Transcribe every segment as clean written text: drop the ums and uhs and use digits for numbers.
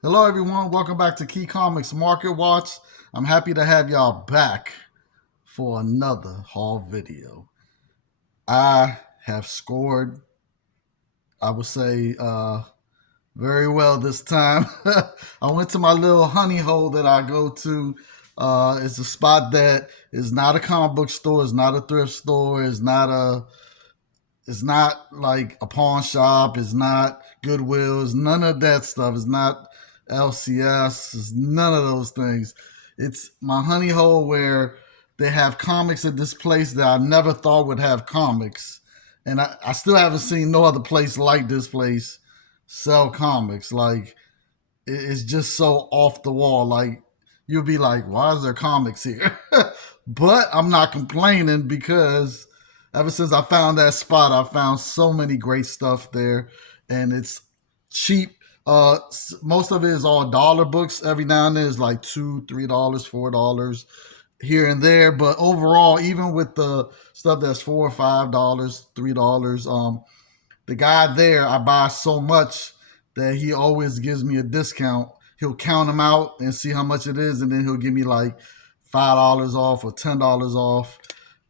Hello, everyone. Welcome back to Key Comics Market Watch. I'm happy to have y'all back for another haul video. I have scored, I would say, very well this time. I went to my little honey hole that I go to. It's a spot that is not a comic book store, it's not a thrift store, it's not like a pawn shop. It's not Goodwill. It's none of that stuff. It's not LCS. It's none of those things. It's my honey hole where they have comics at this place that I never thought would have comics. And I still haven't seen no other place like this place sell comics. Like, it's just so off the wall. Like, you'll be like, why is there comics here? But I'm not complaining because ever since I found that spot, I found so many great stuff there, and it's cheap. Most of it is all dollar books. Every now and then it's like $2, $3, $4 here and there. But overall, even with the stuff that's $4 or $5, $3, the guy there, I buy so much that he always gives me a discount. He'll count them out and see how much it is, and then he'll give me like $5 off or $10 off.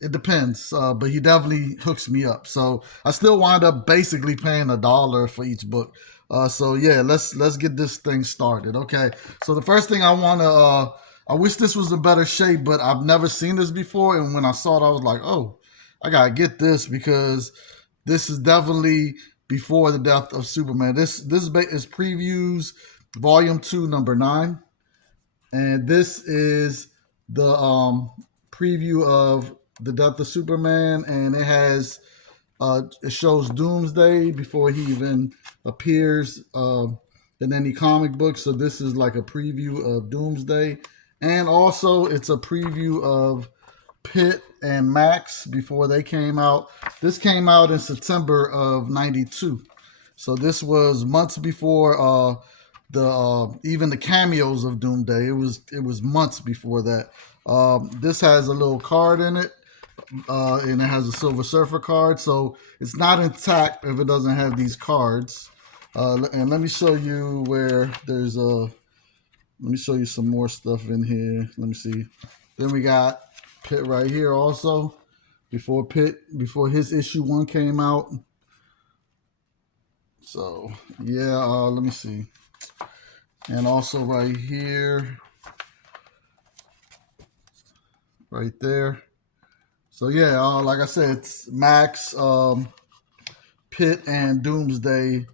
It depends, but he definitely hooks me up. So I still wind up basically paying $1 for each book. So yeah, let's get this thing started. Okay. So the first thing I want to, I wish this was in better shape, but I've never seen this before, and when I saw it, I was like, oh, I gotta get this because this is definitely before the death of Superman. This is previews volume 2, number 9, and this is the preview of the death of Superman, and it shows Doomsday before he even appears in any comic book. So this is like a preview of Doomsday, and also it's a preview of Pitt and Max before they came out. This came out in September of '92, so this was months before the even the cameos of Doomsday. It was months before that. This has a little card in it, and it has a Silver Surfer card, so it's not intact if it doesn't have these cards. And let me show you where there's a. Let me show you some more stuff in here. Let me see. Then we got Pitt right here also. Before his issue 1 came out. So yeah, let me see. And also right here, right there. So yeah, like I said, it's Max, Pitt, and Doomsday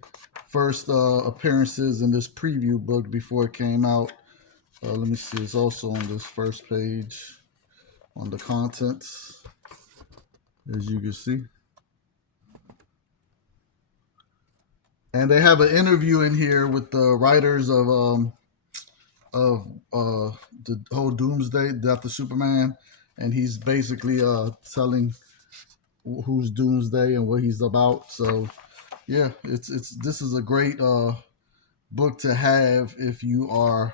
first appearances in this preview book before it came out. Let me see. It's also on this first page on the contents, as you can see. And they have an interview in here with the writers of the whole Doomsday, Death of Superman, and he's basically telling who's Doomsday and what he's about. So yeah, it's this is a great book to have if you are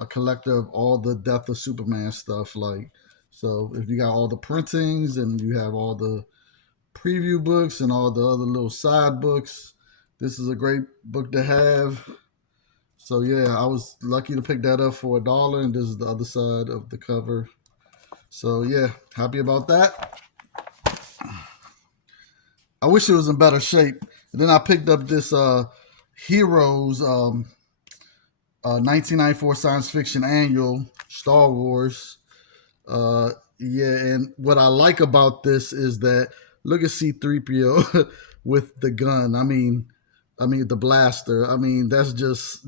a collector of all the Death of Superman stuff. Like, so if you got all the printings and you have all the preview books and all the other little side books, this is a great book to have. So yeah, I was lucky to pick that up for $1, and this is the other side of the cover. So yeah, happy about that. I wish it was in better shape. And then I picked up this Heroes 1994 science fiction annual, Star Wars. Yeah, and what I like about this is that look at C-3PO with the gun. I mean the blaster. I mean that's just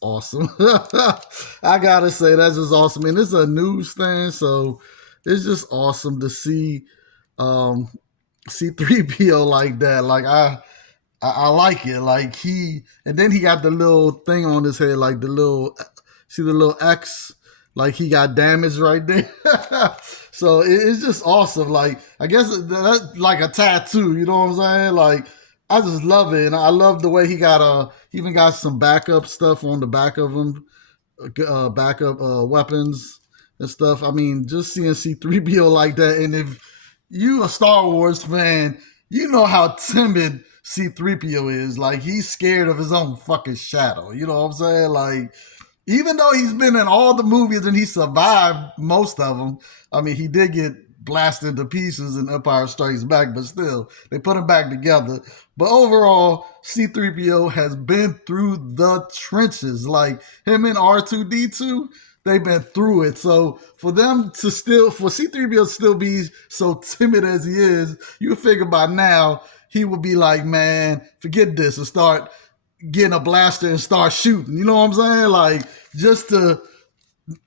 awesome. I gotta say that's just awesome. And it's a newsstand, so it's just awesome to see um, C-3PO like that. Like I like it. Like and then he got the little thing on his head, like the little, see the little X, like he got damaged right there. So it's just awesome. Like, I guess that's like a tattoo. You know what I'm saying? Like, I just love it, and I love the way he even got some backup stuff on the back of him, backup weapons and stuff. I mean, just seeing C-3PO like that, and if you a Star Wars fan, you know how timid C3PO is. Like, he's scared of his own fucking shadow. You know what I'm saying? Like, even though he's been in all the movies and he survived most of them, I mean, he did get blasted to pieces in Empire Strikes Back, but still, they put him back together. But overall, C3PO has been through the trenches. Like, him and R2D2, they've been through it. So for them to still, for C3PO to still be so timid as he is, you figure by now he would be like, man, forget this, and start getting a blaster and start shooting. You know what I'm saying? Like, just to,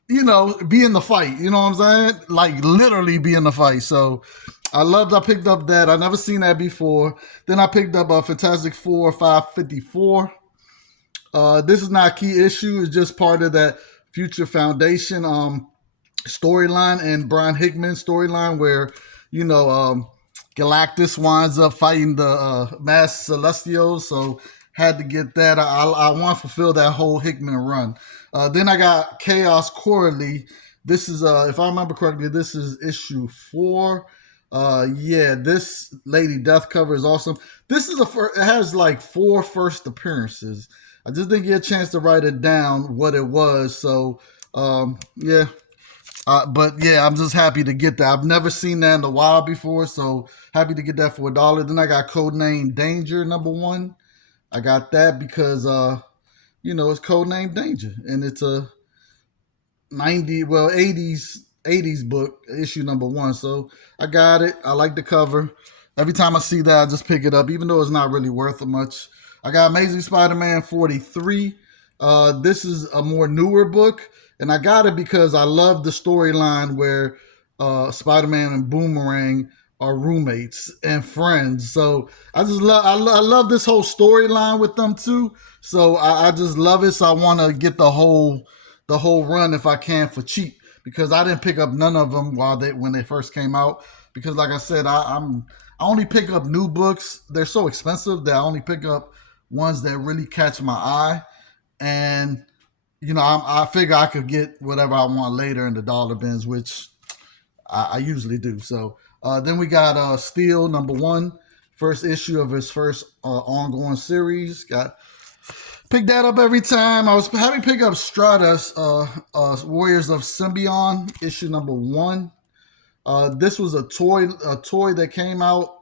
be in the fight. You know what I'm saying? Like, literally be in the fight. So I picked up that. I never seen that before. Then I picked up a Fantastic Four 554. This is not a key issue. It's just part of that Future Foundation storyline and Brian Hickman storyline where, you know, Galactus winds up fighting the Mass Celestials. So had to get that. I want to fulfill that whole Hickman run. Then I got Chaos Quarterly. This is, if I remember correctly, this is issue 4. Yeah, this Lady Death cover is awesome. This is it has like 4 first appearances. I just didn't get a chance to write it down what it was. So, yeah. But yeah, I'm just happy to get that. I've never seen that in a while before, so happy to get that for $1. Then I got Codename Danger #1. I got that because it's Codename Danger, and it's a 80s book, issue #1. So I got it. I like the cover. Every time I see that, I just pick it up, even though it's not really worth much. I got Amazing Spider-Man 43. This is a more newer book, and I got it because I love the storyline where Spider-Man and Boomerang are roommates and friends. So I just love this whole storyline with them too. So I just love it. So I want to get the whole run if I can for cheap, because I didn't pick up none of them when they first came out. Because like I said, I only pick up new books. They're so expensive that I only pick up ones that really catch my eye. And I figure I could get whatever I want later in the dollar bins, which I usually do. So then we got Steel #1, first issue of his first ongoing series. Pick that up every time. I was having pick up Stratus, Warriors of Symbion, issue #1. This was a toy that came out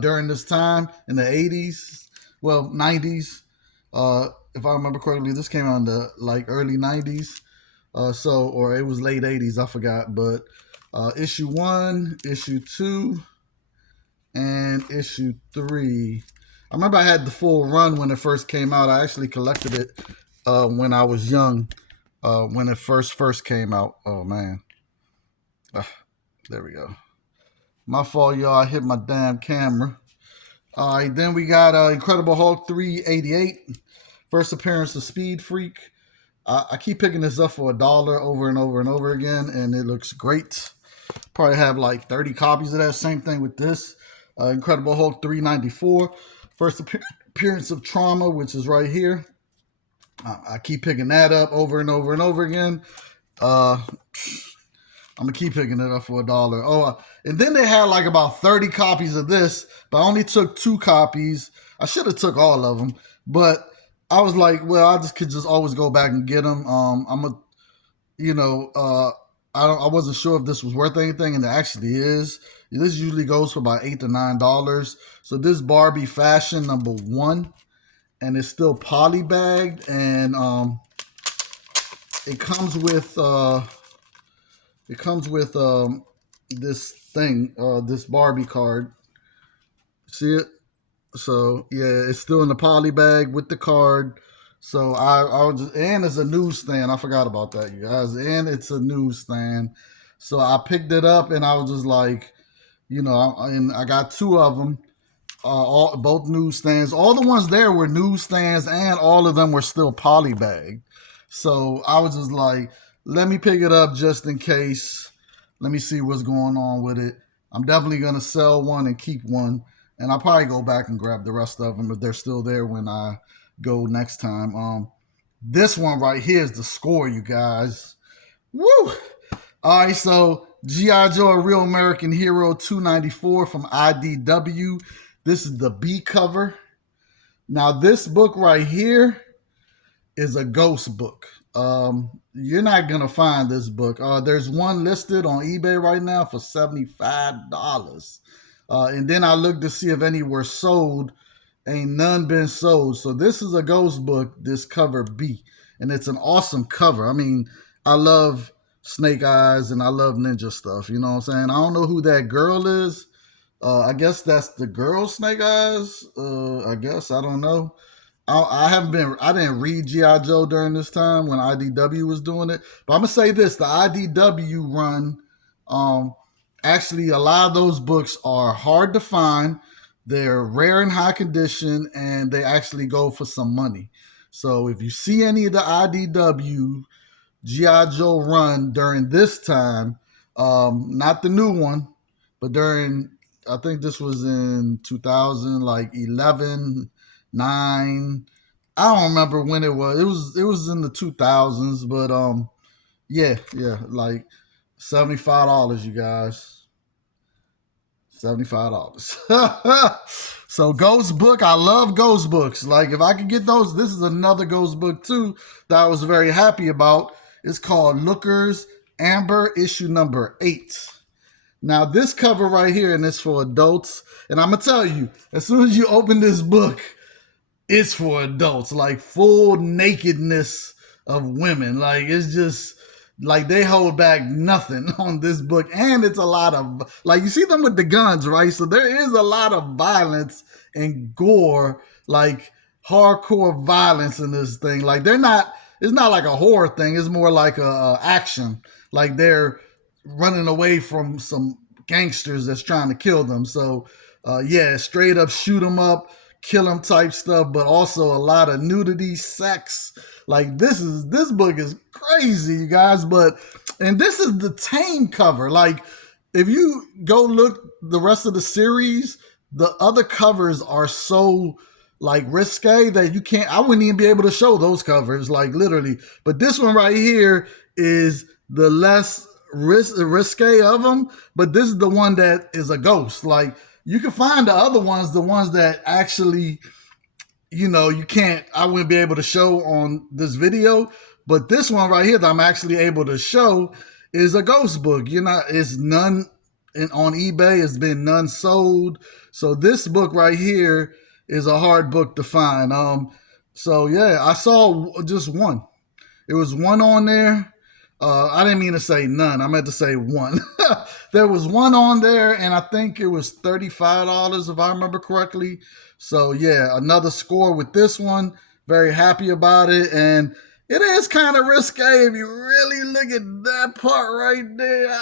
during this time in the 80s, well, 90s. If I remember correctly, this came out in the early 90s. Or it was late 80s, I forgot. But issue 1, issue 2, and issue 3. I remember I had the full run when it first came out. I actually collected it when I was young, when it first came out. Oh, man. There we go. My fault, y'all. I hit my damn camera. All right, then we got Incredible Hulk 388. First appearance of Speed Freak. I keep picking this up for $1 over and over and over again, and it looks great. Probably have 30 copies of that. Same thing with this. Incredible Hulk 394. First appearance of Trauma, which is right here. I keep picking that up over and over and over again. I'm going to keep picking it up for $1. Oh, and then they had about 30 copies of this, but I only took 2 copies. I should have took all of them, but I was like, well, I could always go back and get them. I wasn't sure if this was worth anything, and it actually is. This usually goes for about $8 to $9. So this Barbie Fashion #1, and it's still poly bagged, and it comes with this thing, this Barbie card. See it? So yeah, it's still in the poly bag with the card. So I was just, and it's a newsstand. I forgot about that, you guys. And it's a newsstand. So I picked it up, and I was just like, and I got 2 of them, both newsstands. All the ones there were newsstands, and all of them were still poly bagged. So I was just like, let me pick it up just in case. Let me see what's going on with it. I'm definitely gonna sell one and keep one, and I'll probably go back and grab the rest of them if they're still there when I go next time. This one right here is the score, you guys. Woo! All right, so G.I. Joe, A Real American Hero 294 from IDW. This is the B cover. Now, this book right here is a ghost book. You're not gonna find this book. There's one listed on eBay right now for $75. And then I looked to see if any were sold. Ain't none been sold. So this is a ghost book, this cover B. And it's an awesome cover. I mean, I love Snake Eyes and I love ninja stuff. You know what I'm saying? I don't know who that girl is. I guess that's the girl Snake Eyes. I guess. I don't know. I didn't read G.I. Joe during this time when IDW was doing it. But I'm gonna say this: the IDW run, um, actually, a lot of those books are hard to find. They're rare in high condition, and they actually go for some money. So if you see any of the IDW G.I. Joe run during this time, not the new one, but during, I think this was in 2000, like 11, 9. I don't remember when it was. It was in the 2000s, but yeah, like $75, you guys. $75. So Ghost Book, I love Ghost Books. Like if I could get those, this is another Ghost Book too that I was very happy about. It's called Lookers Amber, issue number 8. Now this cover right here, and it's for adults. And I'm gonna tell you, as soon as you open this book, it's for adults. Like full nakedness of women. Like it's just like they hold back nothing on this book. And it's a lot of, like, you see them with the guns, right? So there is a lot of violence and gore, like hardcore violence in this thing. Like it's not like a horror thing. It's more like a action. Like they're running away from some gangsters that's trying to kill them. So yeah, straight up shoot them up, kill them type stuff, but also a lot of nudity, sex. Like this book is crazy, you guys. And this is the tame cover. Like if you go look the rest of the series, the other covers are so like risque that I wouldn't even be able to show those covers, like literally. But this one right here is the less risque of them, but this is the one that is a ghost. Like you can find the other ones, the ones that actually, I wouldn't be able to show on this video, but this one right here that I'm actually able to show is a ghost book. It's none on eBay. It's been none sold. So this book right here is a hard book to find. So yeah, I saw just one. It was one on there. I didn't mean to say none. I meant to say one. There was one on there, and I think it was $35 if I remember correctly. So yeah, another score with this one. Very happy about it, and it is kind of risque if you really look at that part right there.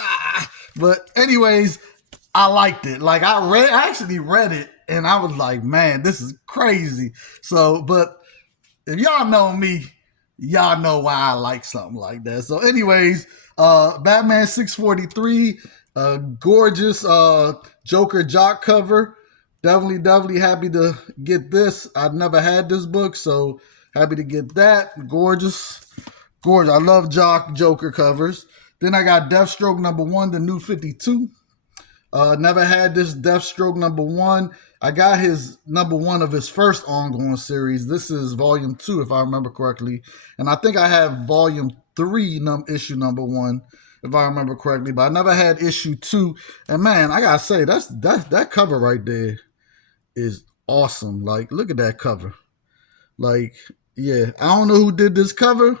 But anyways, I liked it. Like I actually read it, and I was like, man, this is crazy. So, but if y'all know me, y'all know why I like something like that. So anyways, Batman 643, gorgeous Joker jock cover. Definitely happy to get this. I've never had this book, so happy to get that. Gorgeous. I love Joker covers. Then I got Deathstroke #1, the new 52. Never had this Deathstroke #1. I got his #1 of his first ongoing series. This is volume 2, if I remember correctly. And I think I have volume 3, issue #1, if I remember correctly. But I never had issue 2. And man, I gotta say, that cover right there is awesome. Like, look at that cover. Like, yeah, I don't know who did this cover,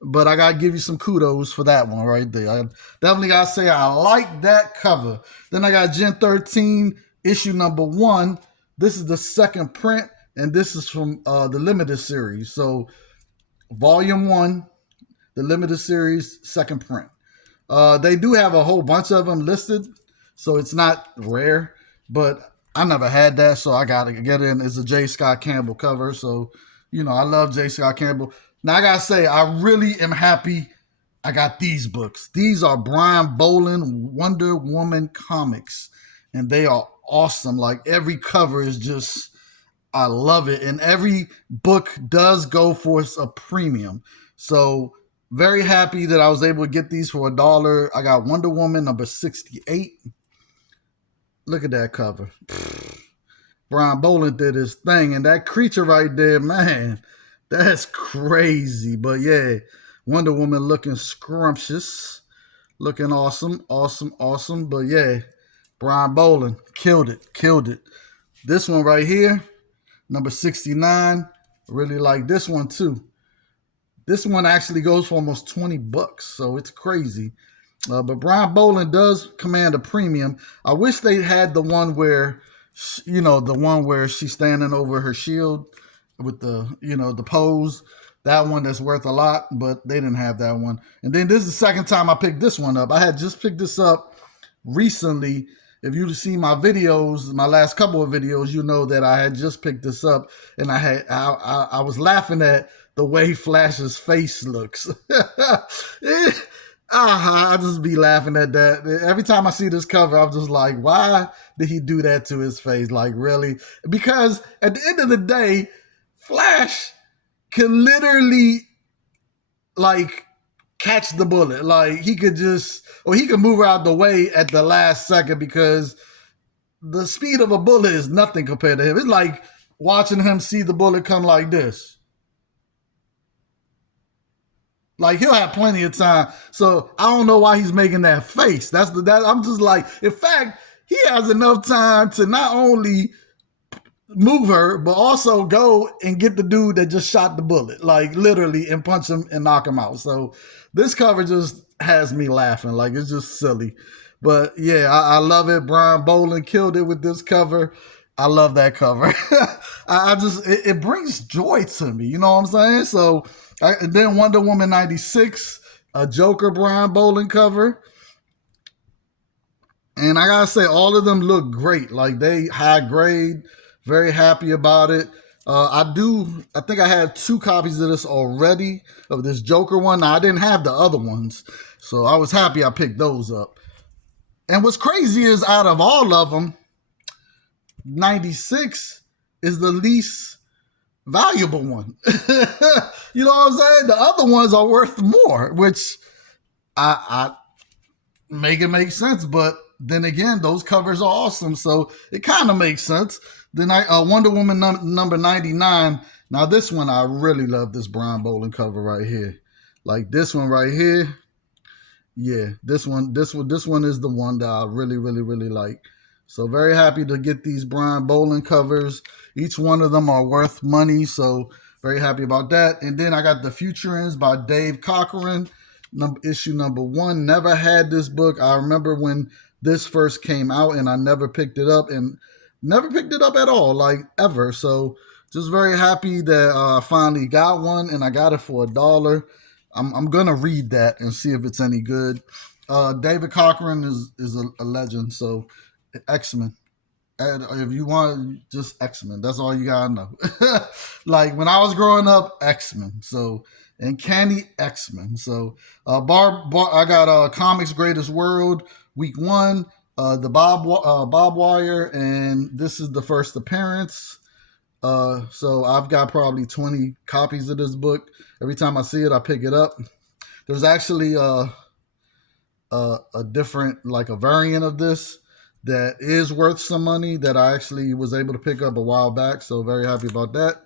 but I gotta give you some kudos for that one right there. I definitely gotta say I like that cover. Then I got Gen 13, issue #1. This is the second print, and this is from the limited series. So volume 1, the limited series, second print. They do have a whole bunch of them listed, so it's not rare, but I never had that, so I gotta get in. It's a J. Scott Campbell cover, so I love J. Scott Campbell. Now I gotta say, I really am happy I got these books. These are Brian Boland Wonder Woman comics, and they are awesome. Like every cover is just, I love it, and every book does go for a premium. So Very happy that I was able to get these for $1. I got Wonder Woman number 68. Look at that cover. Brian Boland did his thing, and that creature right there, man, that's crazy. But yeah, Wonder Woman looking scrumptious, looking awesome, awesome, awesome. But yeah, Brian Boland killed it, killed it. This one right here, number 69, really like this one too. This one actually goes for almost $20, so it's crazy. But Brian Boland does command a premium. I wish they had the one where, the one where she's standing over her shield with the pose. That one that's worth a lot, but they didn't have that one. And then this is the second time I picked this one up. I had just picked this up recently. If you've seen my videos, my last couple of videos, you know that I had just picked this up, and I was laughing at the way Flash's face looks. I just be laughing at that. Every time I see this cover, I'm just like, why did he do that to his face? Like, really? Because at the end of the day, Flash can literally, like, catch the bullet. Like, he could move out the way at the last second because the speed of a bullet is nothing compared to him. It's like watching him see the bullet come like this. Like, he'll have plenty of time. So I don't know why he's making that face. I'm just like, in fact, he has enough time to not only move her, but also go and get the dude that just shot the bullet, like literally, and punch him and knock him out. So this cover just has me laughing. Like, it's just silly. But yeah, I love it. Brian Boland killed it with this cover. I love that cover. It brings joy to me. You know what I'm saying? So, and then Wonder Woman 96, a Joker Brian Boland cover. And I gotta say, all of them look great. Like, they high grade. Very happy about it. I think I had 2 copies of this already, of this Joker one. Now, I didn't have the other ones, so I was happy I picked those up. And what's crazy is, out of all of them, 96 is the least valuable one. You know what I'm saying? The other ones are worth more, which I make it make sense. But then again, those covers are awesome, so it kind of makes sense. Then Wonder Woman number 99. Now this one, I really love this Brian Boland cover right here. Like, this one right here. Yeah, this one is the one that I really, really, really like. So very happy to get these Brian Boland covers. Each one of them are worth money, so very happy about that. And then I got The Futurins by Dave Cochran, issue number 1. Never had this book. I remember when this first came out, and I never picked it up, and never picked it up at all, like, ever. So just very happy that I finally got one, and I got it for $1. I'm gonna read that and see if it's any good. David Cochran is a legend. So X-Men. If you want, just X-Men. That's all you gotta know. Like, when I was growing up, X-Men. So, and Candy X-Men. So I got Comics Greatest World Week 1. The Bob Wire, and this is the first appearance. So I've got probably 20 copies of this book. Every time I see it, I pick it up. There's actually a different, like, a variant of this that is worth some money that I actually was able to pick up a while back. So very happy about that.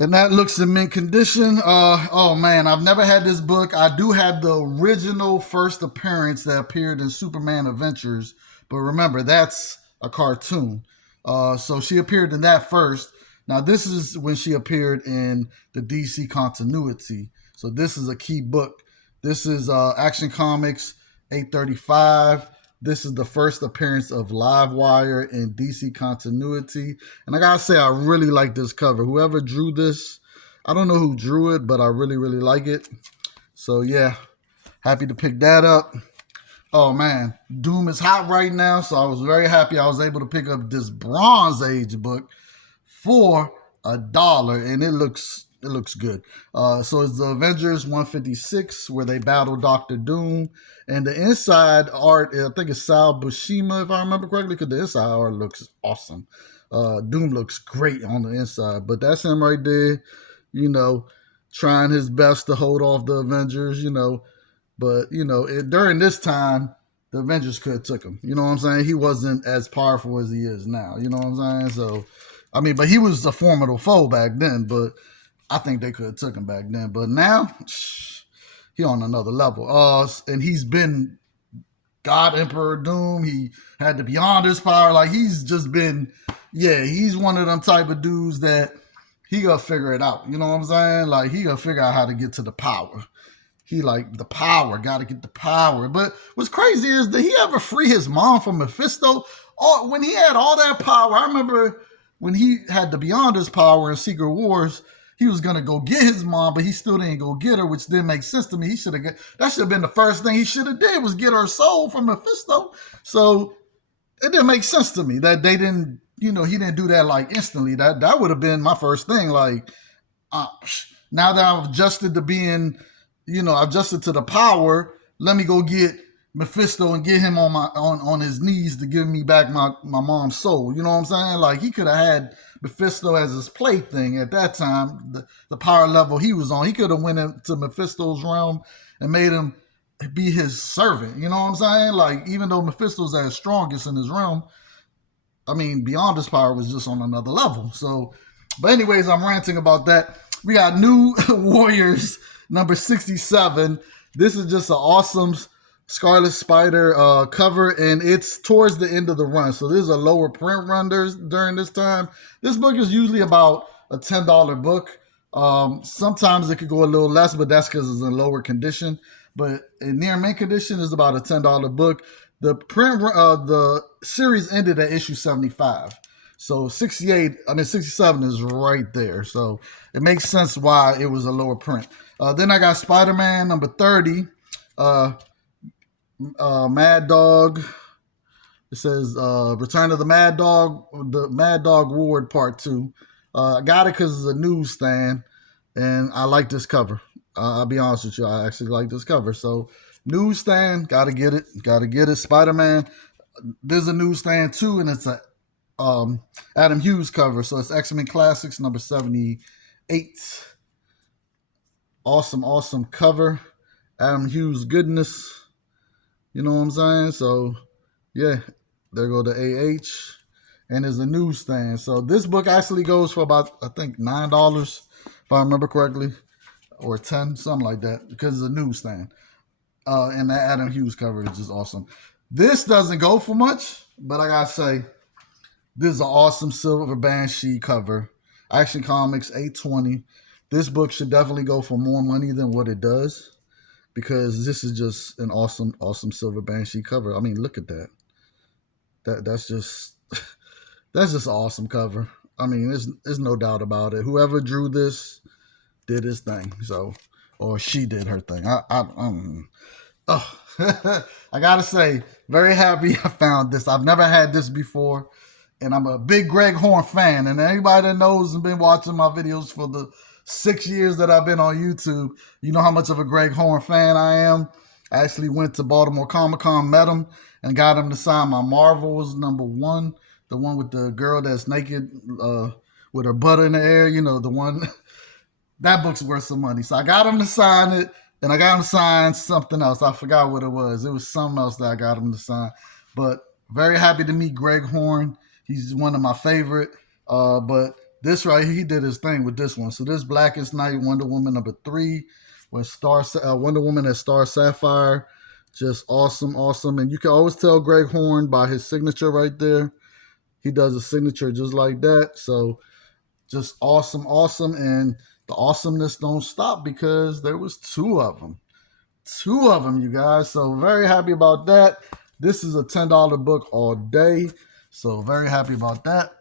And that looks in mint condition. Oh man, I've never had this book. I do have the original first appearance that appeared in Superman Adventures, but remember, that's a cartoon. So she appeared in that first. Now, this is when she appeared in the DC continuity. So this is a key book. This is Action Comics 835. This is the first appearance of Livewire in DC continuity. And I gotta say, I really like this cover. Whoever drew this, I don't know who drew it, but I really, really like it. So yeah, happy to pick that up. Oh man, Doom is hot right now, so I was very happy I was able to pick up this Bronze Age book for $1, and it looks good. So it's the Avengers 156, where they battle Doctor Doom, and the inside art, I think it's Sal Buscema, if I remember correctly, because the inside art looks awesome. Doom looks great on the inside, but that's him right there. You know, trying his best to hold off the Avengers, but during this time, the Avengers could have took him. You know what I'm saying? He wasn't as powerful as he is now. You know what I'm saying? So, I mean, but he was a formidable foe back then. But I think they could have took him back then. But now, he on another level. And he's been God Emperor Doom. He had the Beyond his power. Like he's just been, he's one of them type of dudes that he gonna figure it out. You know what I'm saying? Like he gonna figure out how to get to the power. He like the power, got to get the power. But what's crazy is, did he ever free his mom from Mephisto? Or when he had all that power, I remember when he had the Beyond his power in Secret Wars, he was gonna go get his mom, but he still didn't go get her, which didn't make sense to me. That should have been the first thing he should have did, was get her soul from Mephisto. So it didn't make sense to me that they didn't, he didn't do that like instantly. That would have been my first thing. Like, now that I've adjusted to being, adjusted to the power, let me go get Mephisto and get him on his knees to give me back my mom's soul. You know what I'm saying? Like he could have had Mephisto as his plaything at that time. The power level he was on, he could have went into Mephisto's realm and made him be his servant. You know what I'm saying? Like even though Mephisto's at his strongest in his realm, I mean, Beyond his power was just on another level. So, but anyways, I'm ranting about that. We got New Warriors number 67. This is just an awesome Scarlet Spider cover, and it's towards the end of the run. So there's a lower print run during this time. This book is usually about a $10 book. Sometimes it could go a little less, but that's because it's in lower condition. But in near mint condition is about a $10 book. The the series ended at issue 75. So 67 is right there. So it makes sense why it was a lower print. Then I got Spider-Man number 30. Mad Dog. It says Return of the Mad Dog Ward Part 2. I got it because it's a newsstand, and I like this cover. I'll be honest with you, I actually like this cover. So newsstand, gotta get it. Spider-Man. There's a newsstand too, and it's a Adam Hughes cover. So it's X-Men Classics number 78. Awesome cover. Adam Hughes goodness. You know what I'm saying? So yeah, there go the AH. And there's a newsstand. So this book actually goes for about, I think, $9, if I remember correctly. Or 10, something like that, because it's a newsstand. And that Adam Hughes cover is just awesome. This doesn't go for much, but I gotta say, this is an awesome Silver Banshee cover. Action Comics 820. This book should definitely go for more money than what it does, because this is just an awesome Silver Banshee cover. I mean, look at that. That's just that's just an awesome cover. I mean, there's no doubt about it. Whoever drew this did his thing. So, or she did her thing. I gotta say, very happy I found this. I've never had this before, and I'm a big Greg Horn fan. And anybody that knows and been watching my videos for the 6 years that I've been on YouTube, you know how much of a Greg Horn fan I am. I actually went to Baltimore Comic-Con, met him, and got him to sign my Marvels #1, the one with the girl that's naked with her butt in the air. You know, the one. That book's worth some money. So I got him to sign it, and I got him to sign something else. I forgot what it was. It was something else that I got him to sign. But very happy to meet Greg Horn. He's one of my favorite. But this right here, he did his thing with this one. So this Blackest Night, Wonder Woman #3, with Wonder Woman as Star Sapphire. Just awesome. And you can always tell Greg Horn by his signature right there. He does a signature just like that. So just awesome. And the awesomeness don't stop, because there was 2 of them. 2 of them, you guys. So very happy about that. This is a $10 book all day. So very happy about that.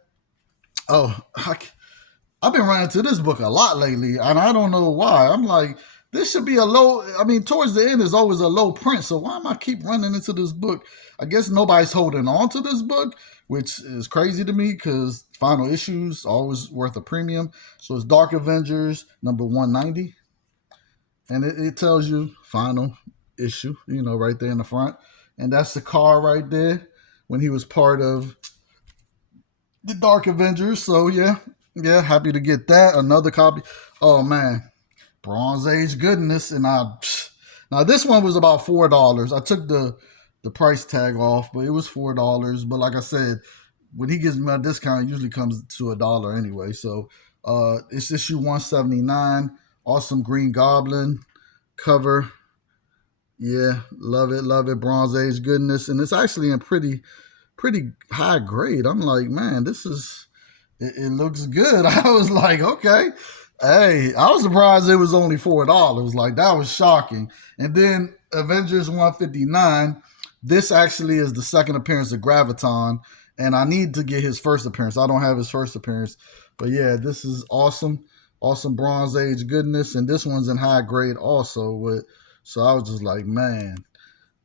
Oh, I've been running to this book a lot lately, and I don't know why. I'm like, this should be a low. I mean, towards the end is always a low print. So why am I keep running into this book? I guess nobody's holding on to this book, which is crazy to me, because final issues always worth a premium. So it's Dark Avengers number 190, and it tells you final issue, right there in the front, and that's the car right there when he was part of the Dark Avengers. So yeah, happy to get that. Another copy. Oh man, Bronze Age goodness. And now this one was about $4. I took the price tag off, but it was $4. But like I said, when he gives me a discount, it usually comes to $1 anyway. So it's issue 179. Awesome Green Goblin cover. Yeah, love it, love it. Bronze Age goodness. And it's actually in pretty high grade. I'm like, man, this is it looks good. I was like, okay. Hey, I was surprised it was only $4. Like, that was shocking. And then Avengers 159. This actually is the second appearance of Graviton, and I need to get his first appearance. I don't have his first appearance. But yeah, this is awesome. Awesome Bronze Age goodness. And this one's in high grade also. So I was just like, man,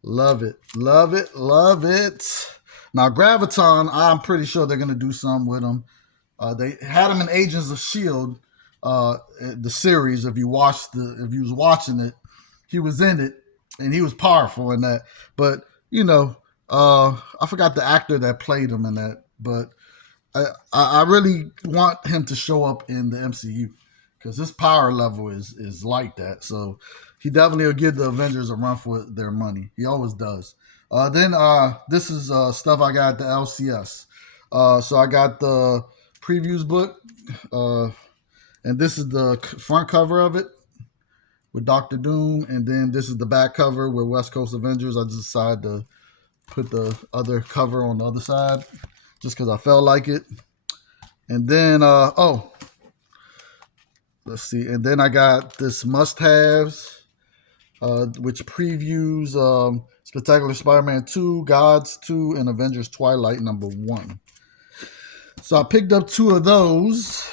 love it. Love it. Love it. Now, Graviton, I'm pretty sure they're going to do something with him. They had him in Agents of S.H.I.E.L.D., the series. If you was watching it, he was in it, and he was powerful in that. But, I forgot the actor that played him in that. But I really want him to show up in the MCU because his power level is like that. So he definitely will give the Avengers a run for their money. He always does. Then this is stuff I got at the LCS. So I got the previews book, and this is the front cover of it with Doctor Doom, and then this is the back cover with West Coast Avengers. I just decided to put the other cover on the other side just because I felt like it. And then, let's see. And then I got this must-haves, which previews Spectacular Spider-Man 2, Gods 2, and Avengers Twilight #1. So I picked up two of those.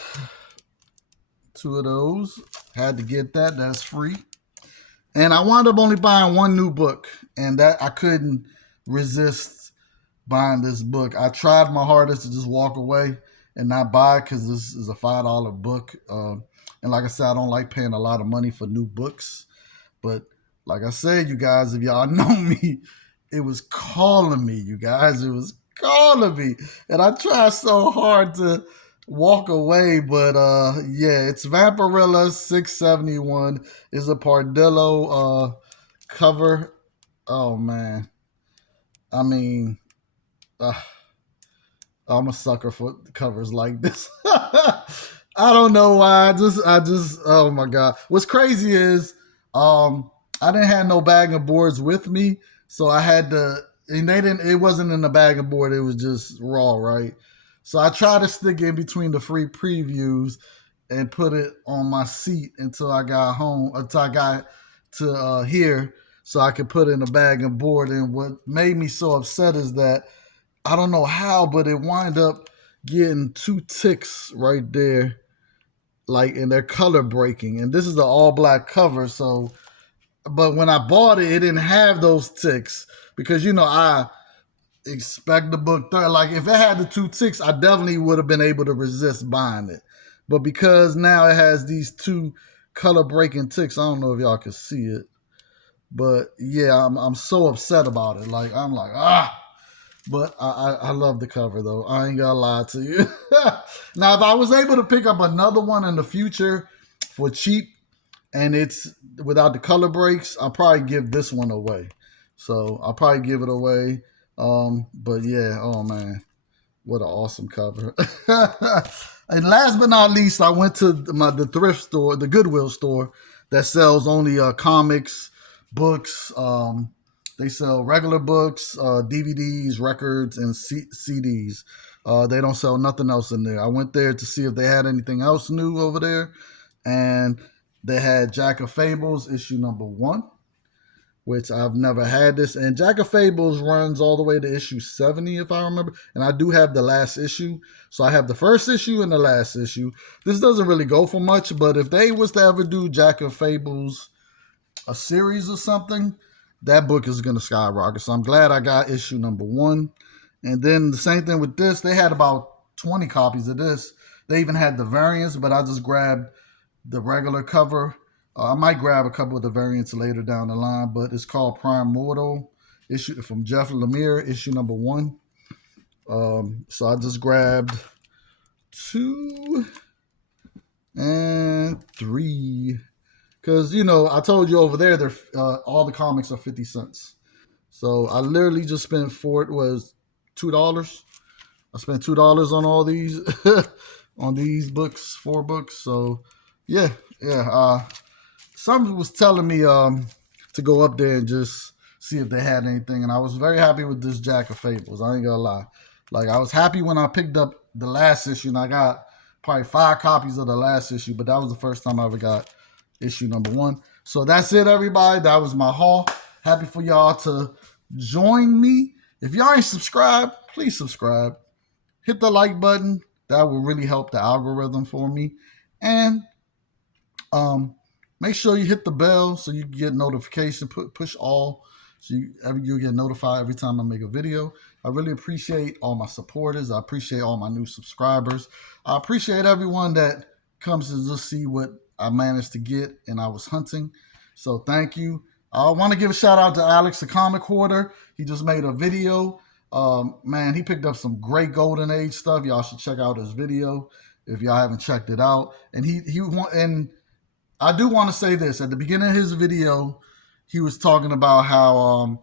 Had to get that. That's free. And I wound up only buying one new book, and that I couldn't resist buying this book. I tried my hardest to just walk away and not buy it because this is a $5 book. And like I said, I don't like paying a lot of money for new books. But like I said, you guys, if y'all know me, it was calling me, you guys. It was calling me. And I tried so hard to walk away, but yeah, it's Vampirella 671. Is a Pardillo cover. Oh man. I mean, I'm a sucker for covers like this. I don't know why. I just oh my god. What's crazy is I didn't have no bag of boards with me, so I had to, and it wasn't in the bag of board, it was just raw, right? So I tried to stick in between the free previews and put it on my seat until I got home, until I got to here, so I could put in a bag of board. And what made me so upset is that I don't know how, but it wind up getting 2 ticks right there, like, and they're color breaking. And this is the all black cover, so. But when I bought it, it didn't have those ticks because I expect the book third. Like if it had the 2 ticks, I definitely would have been able to resist buying it. But because now it has these 2 color breaking ticks, I don't know if y'all can see it. But yeah, I'm so upset about it. Like I'm like But I love the cover though. I ain't gonna lie to you. Now, if I was able to pick up another one in the future for cheap, and it's without the color breaks, I'll probably give this one away. So I'll probably give it away. But yeah, oh man, what an awesome cover. And last but not least, I went to the thrift store, the Goodwill store that sells only comics, books. They sell regular books, DVDs, records, and CDs. They don't sell nothing else in there. I went there to see if they had anything else new over there, and they had Jack of Fables issue #1, which I've never had this. And Jack of Fables runs all the way to issue 70, if I remember. And I do have the last issue. So I have the first issue and the last issue. This doesn't really go for much, but if they was to ever do Jack of Fables, a series or something, that book is going to skyrocket. So I'm glad I got issue #1. And then the same thing with this. They had about 20 copies of this. They even had the variants, but I just grabbed the regular cover. I might grab a couple of the variants later down the line, but it's called Prime Mortal, issue from Jeff Lemire, issue #1. So I just grabbed 2 and 3. because you know I told you over there they're all the comics are 50 cents. So I literally just spent $2. I spent $2 on all these on these books, 4 books. So yeah, yeah. Somebody was telling me to go up there and just see if they had anything, and I was very happy with this Jack of Fables. I ain't gonna lie. Like I was happy when I picked up the last issue, and I got probably 5 copies of the last issue, but that was the first time I ever got issue number 1. So that's it, everybody. That was my haul. Happy for y'all to join me. If y'all ain't subscribed, please subscribe. Hit the like button. That will really help the algorithm for me. And make sure you hit the bell so you can get notification. Push all so you get notified every time I make a video. I really appreciate all my supporters. I appreciate all my new subscribers. I appreciate everyone that comes to just see what I managed to get and I was hunting. So thank you. I want to give a shout out to Alex, the comic hoarder. He just made a video. Man, he picked up some great Golden Age stuff. Y'all should check out his video if y'all haven't checked it out. And and I do want to say this. At the beginning of his video, he was talking about how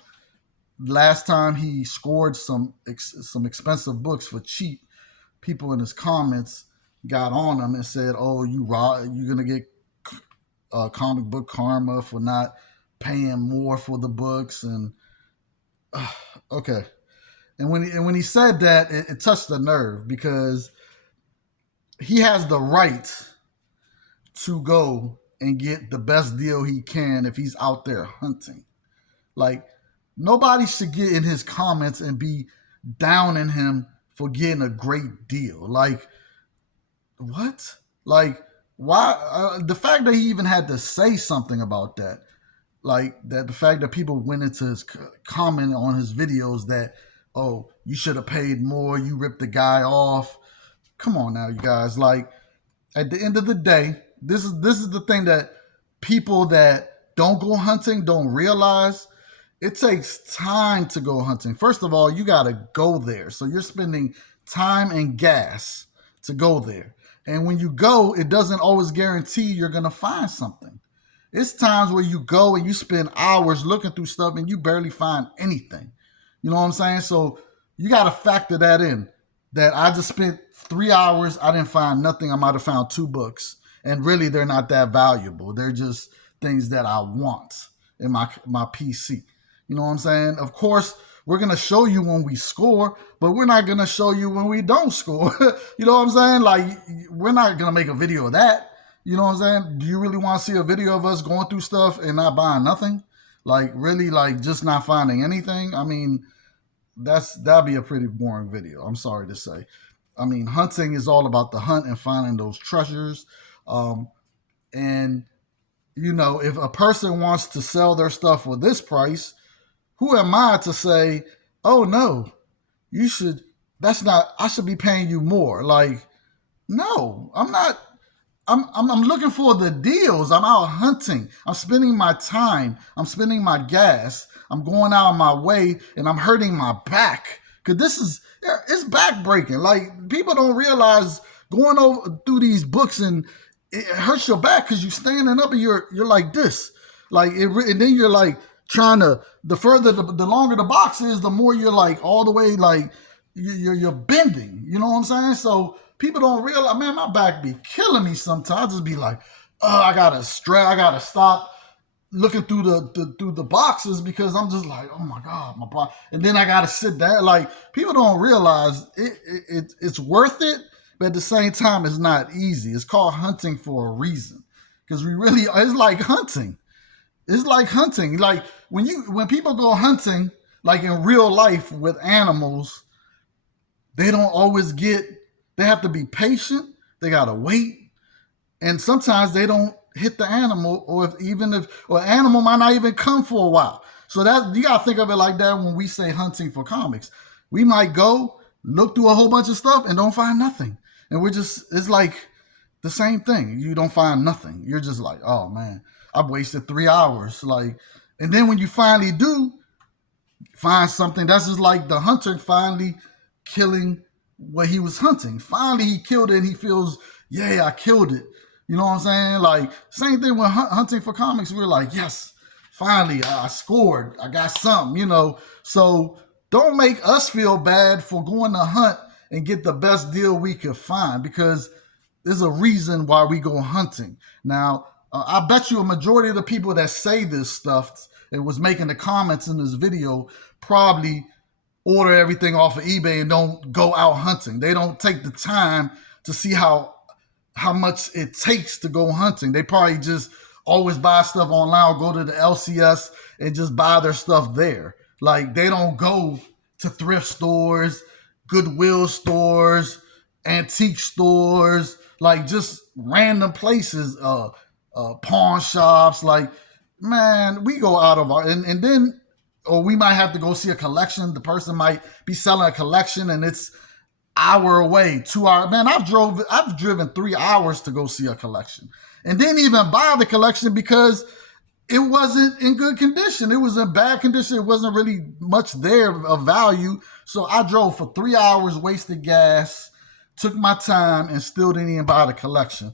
last time he scored some expensive books for cheap, people in his comments got on him and said, "Oh, you're gonna get comic book karma for not paying more for the books." And okay, and when he said that, it touched the nerve because he has the right to go and get the best deal he can if he's out there hunting. Like, nobody should get in his comments and be downing him for getting a great deal. Like, what? Like, why? The fact that he even had to say something about that, like that, the fact that people went into his comment on his videos that, oh, you should have paid more, you ripped the guy off. Come on now, you guys. Like, at the end of the day, this is the thing that people that don't go hunting don't realize. It takes time to go hunting. First of all, you got to go there. So you're spending time and gas to go there. And when you go, it doesn't always guarantee you're going to find something. It's times where you go and you spend hours looking through stuff and you barely find anything. You know what I'm saying? So you got to factor that in. That I just spent 3 hours, I didn't find nothing. I might have found 2 books. And really, they're not that valuable. They're just things that I want in my PC. You know what I'm saying? Of course, we're going to show you when we score, but we're not going to show you when we don't score. You know what I'm saying? Like, we're not going to make a video of that. You know what I'm saying? Do you really want to see a video of us going through stuff and not buying nothing? Like, really, like, just not finding anything? I mean, that'd be a pretty boring video. I'm sorry to say. I mean, hunting is all about the hunt and finding those treasures. And, you know, if a person wants to sell their stuff for this price, who am I to say, oh, no, you should, I should be paying you more. Like, no, I'm not. I'm looking for the deals. I'm out hunting. I'm spending my time. I'm spending my gas. I'm going out of my way and I'm hurting my back. Because it's back breaking. Like, people don't realize going over through these books and it hurts your back because you're standing up and you're like this. Like, and then you're like trying to, the longer the box is, the more you're like all the way, like you're bending. You know what I'm saying? So people don't realize, man, my back be killing me sometimes. I just be like, oh, I gotta stop looking through the boxes because I'm just like, oh my God, my body. And then I gotta sit down. Like, people don't realize it's worth it, but at the same time, it's not easy. It's called hunting for a reason. Because it's like hunting. It's like hunting. Like, when people go hunting, like in real life with animals, they don't always they have to be patient. They gotta wait. And sometimes they don't hit the animal, or animal might not even come for a while. So you gotta think of it like that when we say hunting for comics. We might go look through a whole bunch of stuff and don't find nothing. And it's like the same thing. You don't find nothing. You're just like, oh man, I've wasted 3 hours. Like, and then when you finally do find something, that's just like the hunter finally killing what he was hunting. Finally, he killed it and he feels, yeah, I killed it. You know what I'm saying? Like, same thing with hunting for comics. We're like, yes, finally, I scored. I got something, you know. So don't make us feel bad for going to hunt and get the best deal we could find, because there's a reason why we go hunting. Now, I bet you a majority of the people that say this stuff and was making the comments in this video probably order everything off of eBay and don't go out hunting. They don't take the time to see how much it takes to go hunting. They probably just always buy stuff online or go to the LCS and just buy their stuff there. Like, they don't go to thrift stores, Goodwill stores, antique stores, like just random places, pawn shops. Like, man, we go out of our, and then, or we might have to go see a collection. The person might be selling a collection and it's hour away, 2 hour. Man, I've driven 3 hours to go see a collection and didn't even buy the collection because it wasn't in good condition. It was in bad condition. It wasn't really much there of value. So I drove for 3 hours, wasted gas, took my time, and still didn't even buy the collection,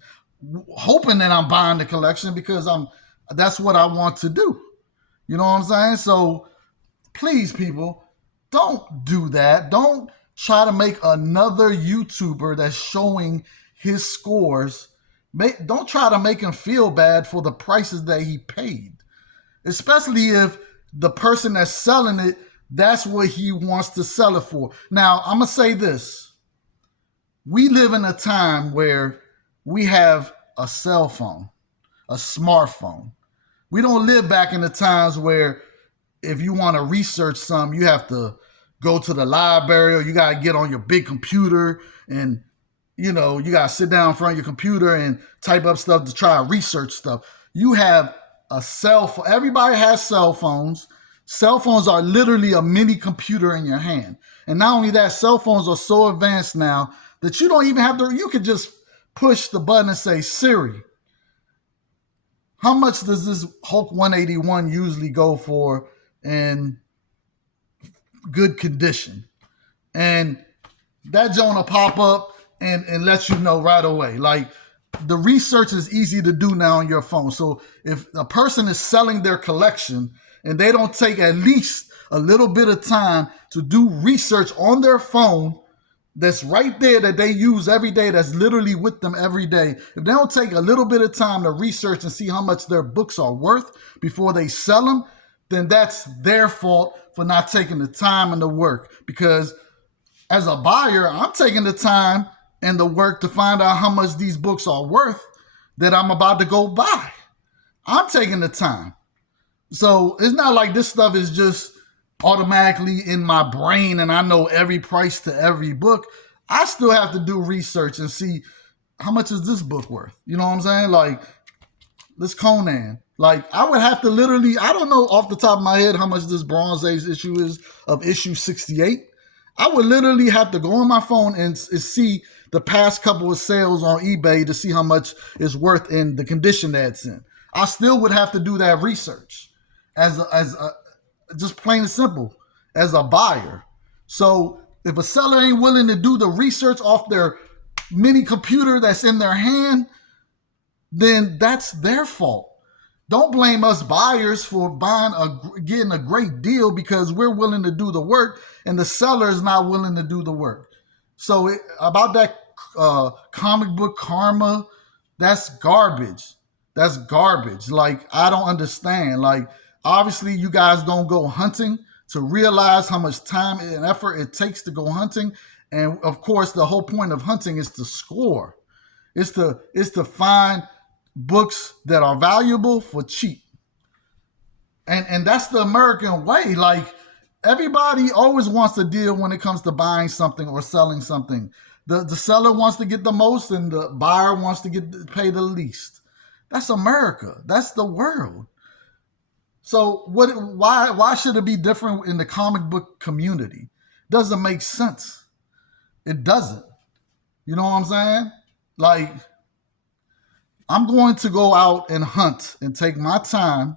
hoping that I'm buying the collection because that's what I want to do. You know what I'm saying? So please, people, don't do that. Don't try to make another YouTuber that's showing his scores. Don't try to make him feel bad for the prices that he paid, especially if the person that's selling it, that's what he wants to sell it for. Now, I'm going to say this. We live in a time where we have a cell phone, a smartphone. We don't live back in the times where if you want to research something, you have to go to the library or you got to get on your big computer and, you know, you got to sit down in front of your computer and type up stuff to try to research stuff. You have a cell phone. Everybody has cell phones. Cell phones are literally a mini computer in your hand. And not only that, cell phones are so advanced now that you don't even have to, you could just push the button and say, Siri, how much does this Hulk 181 usually go for in good condition? And that joint will pop up and let you know right away. Like, the research is easy to do now on your phone. So if a person is selling their collection and they don't take at least a little bit of time to do research on their phone that's right there that they use every day, that's literally with them every day, if they don't take a little bit of time to research and see how much their books are worth before they sell them, then that's their fault for not taking the time and the work. Because as a buyer, I'm taking the time and the work to find out how much these books are worth that I'm about to go buy. I'm taking the time. So it's not like this stuff is just automatically in my brain and I know every price to every book. I still have to do research and see how much is this book worth. You know what I'm saying? Like, this Conan. Like, I would have to literally, I don't know off the top of my head how much this Bronze Age issue is of issue 68. I would literally have to go on my phone and see the past couple of sales on eBay to see how much it's worth in the condition that it's in. I still would have to do that research as a just plain and simple, as a buyer. So if a seller ain't willing to do the research off their mini computer that's in their hand, then that's their fault. Don't blame us buyers for getting a great deal because we're willing to do the work and the seller is not willing to do the work. So about that comic book karma, that's garbage. That's garbage. Like, I don't understand. Like, obviously you guys don't go hunting to realize how much time and effort it takes to go hunting. And of course, the whole point of hunting is to score. It's to find books that are valuable for cheap. And that's the American way. Like, everybody always wants to deal when it comes to buying something or selling something. The seller wants to get the most and the buyer wants to pay the least. That's America. That's the world. So why should it be different in the comic book community? Doesn't make sense. It doesn't. You know what I'm saying? Like, I'm going to go out and hunt and take my time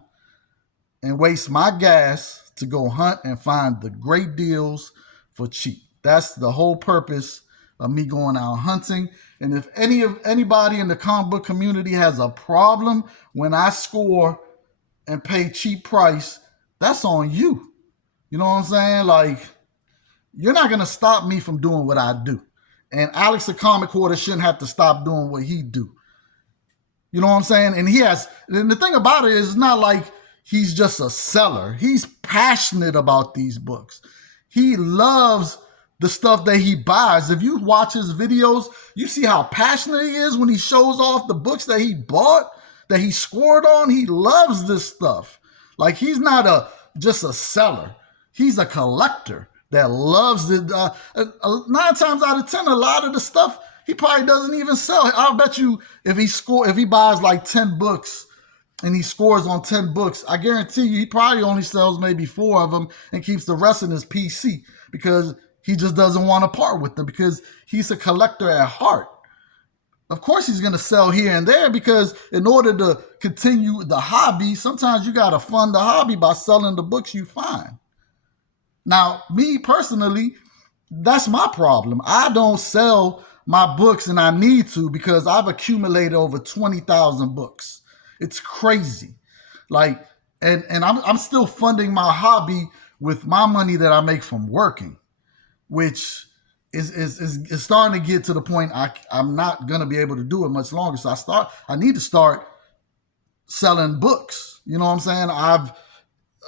and waste my gas to go hunt and find the great deals for cheap. That's the whole purpose of me going out hunting. And if anybody in the comic book community has a problem when I score and pay cheap price, that's on you. You know what I'm saying? Like, you're not gonna stop me from doing what I do. And Alex the Comic Hoarder shouldn't have to stop doing what he do. You know what I'm saying? And the thing about it is, it's not like he's just a seller. He's passionate about these books. He loves the stuff that he buys. If you watch his videos, you see how passionate he is when he shows off the books that he bought, that he scored on. He loves this stuff. Like, he's not just a seller. He's a collector that loves it. 9 times out of 10, a lot of the stuff he probably doesn't even sell. I'll bet you if he buys like 10 books and he scores on 10 books, I guarantee you he probably only sells maybe 4 of them and keeps the rest in his PC because he just doesn't want to part with them, because he's a collector at heart. Of course he's going to sell here and there, because in order to continue the hobby, sometimes you got to fund the hobby by selling the books you find. Now, me personally, that's my problem. I don't sell my books, and I need to, because I've accumulated over 20,000 books. It's crazy. Like, and I'm still funding my hobby with my money that I make from working, which is starting to get to the point I'm not going to be able to do it much longer. So I need to start selling books. You know what I'm saying?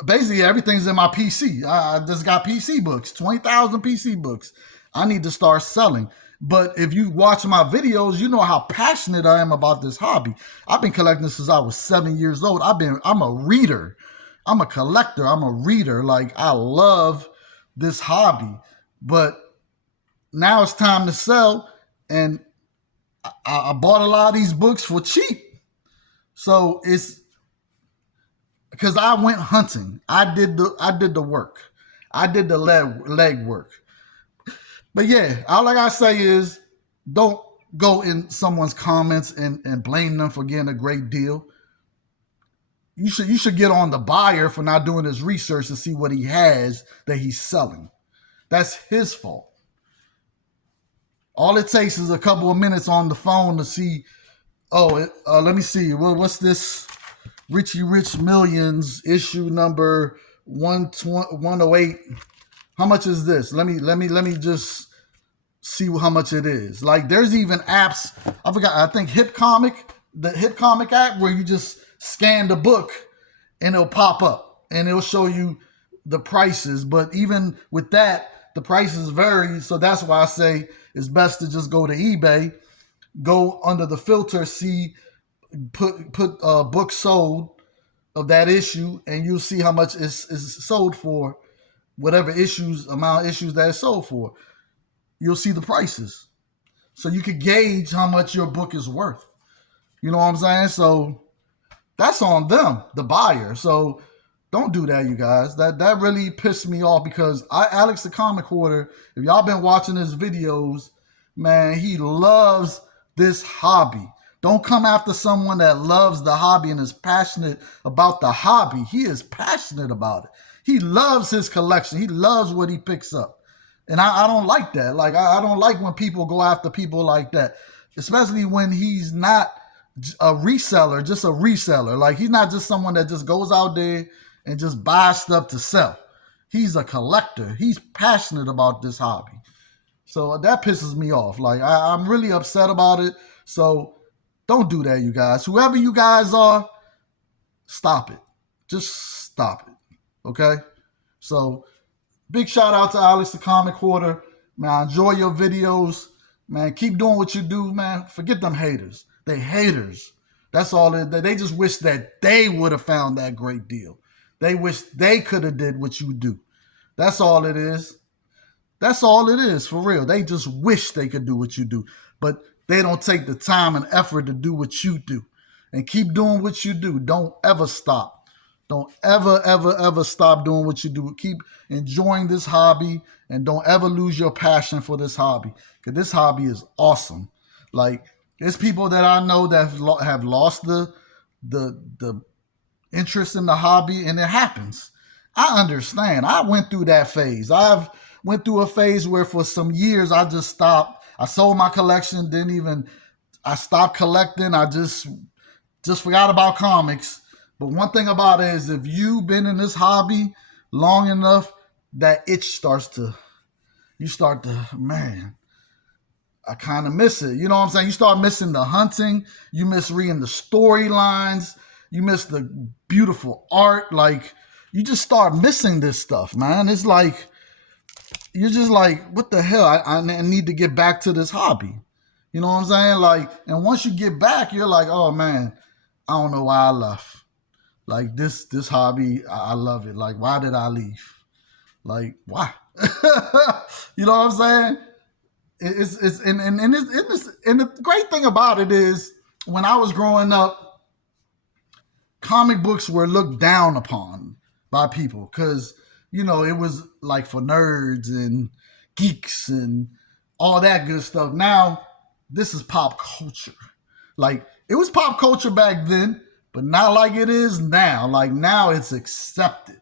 Basically everything's in my PC. I just got PC books, 20,000 PC books. I need to start selling. But if you watch my videos, you know how passionate I am about this hobby. I've been collecting since I was 7 years old. I'm a reader. I'm a collector. I'm a reader. Like, I love this hobby. But now it's time to sell, and I bought a lot of these books for cheap. So it's because I went hunting. I did the work. I did the leg work. But yeah, all I gotta say is, don't go in someone's comments and blame them for getting a great deal. You should get on the buyer for not doing his research to see what he has that he's selling. That's his fault. All it takes is a couple of minutes on the phone to see, let me see. Well, what's this? Richie Rich Millions issue number 108. How much is this? Let me just see how much it is. Like, there's even apps. I forgot. I think the Hip Comic app, where you just scan the book and it'll pop up and it'll show you the prices. But even with that, the prices vary. So that's why I say it's best to just go to eBay, go under the filter, put book sold of that issue, and you'll see how much is sold for, whatever amount of issues that it's sold for. You'll see the prices. So you can gauge how much your book is worth. You know what I'm saying? So that's on them, the buyer. So don't do that, you guys. That really pissed me off, because Alex the Comic Hoarder, if y'all been watching his videos, man, he loves this hobby. Don't come after someone that loves the hobby and is passionate about the hobby. He is passionate about it. He loves his collection. He loves what he picks up. And I don't like that. Like, I don't like when people go after people like that, especially when he's not a reseller, just a reseller. Like, he's not just someone that just goes out there and just buys stuff to sell. He's a collector. He's passionate about this hobby. So that pisses me off. Like, I'm really upset about it. So don't do that, you guys. Whoever you guys are, stop it. Just stop it. Okay? So big shout out to Alex the Comic Hoarder. Man, I enjoy your videos. Man, keep doing what you do, man. Forget them haters. They haters. That's all. They just wish that they would have found that great deal. They wish they could have did what you do. That's all it is. That's all it is, for real. They just wish they could do what you do. But they don't take the time and effort to do what you do. And keep doing what you do. Don't ever stop. Don't ever, ever, ever stop doing what you do. Keep enjoying this hobby, and don't ever lose your passion for this hobby, because this hobby is awesome. Like, there's people that I know that have lost the interest in the hobby, and it happens. I understand. I went through that phase. I've went through a phase where for some years I just stopped. I sold my collection. Didn't even. I stopped collecting. I just forgot about comics. But one thing about it is, if you've been in this hobby long enough, that itch starts to. You start to, man, I kind of miss it. You know what I'm saying? You start missing the hunting. You miss reading the storylines. You miss the beautiful art. Like, you just start missing this stuff, man. It's like, you're just like, what the hell? I need to get back to this hobby. You know what I'm saying? Like, and once you get back, you're like, oh man, I don't know why I left. Like this hobby, I love it. Like, why did I leave? Like, why? You know what I'm saying? It's and the great thing about it is, when I was growing up, comic books were looked down upon by people because it was like for nerds and geeks and all that good stuff. Now this is pop culture. Like, it was pop culture back then, but not like it is now. Like, now it's accepted.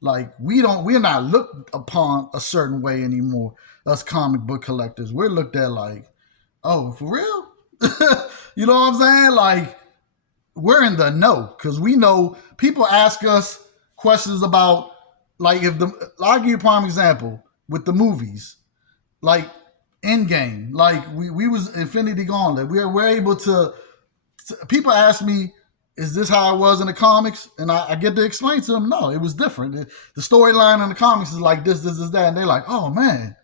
Like, we're not looked upon a certain way anymore. Us comic book collectors, we're looked at like, oh, for real? You know what I'm saying? Like, we're in the know because we know people ask us questions about, like, I'll give you a prime example with the movies, like Endgame, like we was Infinity Gauntlet. We're able to. People ask me, is this how it was in the comics? And I get to explain to them, no, it was different. The storyline in the comics is like this, that, and they're like, oh man,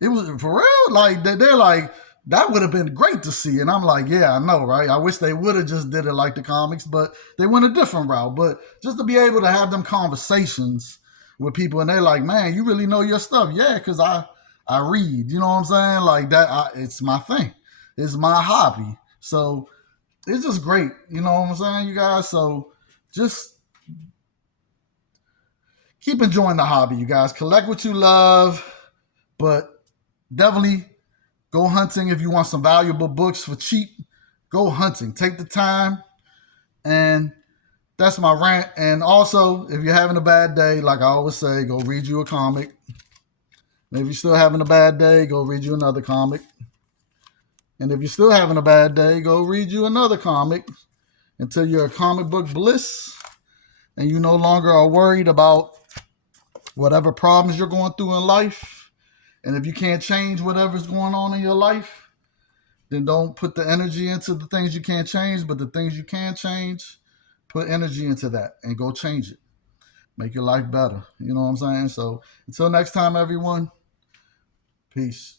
it was for real. Like, they're like, that would have been great to see. And I'm like, yeah, I know, right? I wish they would have just did it like the comics, but they went a different route. But just to be able to have them conversations with people, and they're like, man, you really know your stuff. Yeah, because I read. You know what I'm saying? Like that, it's my thing. It's my hobby. So it's just great. You know what I'm saying, you guys? So just keep enjoying the hobby, you guys. Collect what you love, but definitely go hunting if you want some valuable books for cheap. Go hunting. Take the time. And that's my rant. And also, if you're having a bad day, like I always say, go read you a comic. And if you're still having a bad day, go read you another comic. And if you're still having a bad day, go read you another comic until you're a comic book bliss and you no longer are worried about whatever problems you're going through in life. And if you can't change whatever's going on in your life, then don't put the energy into the things you can't change, but the things you can change, put energy into that and go change it. Make your life better. You know what I'm saying? So until next time, everyone, peace.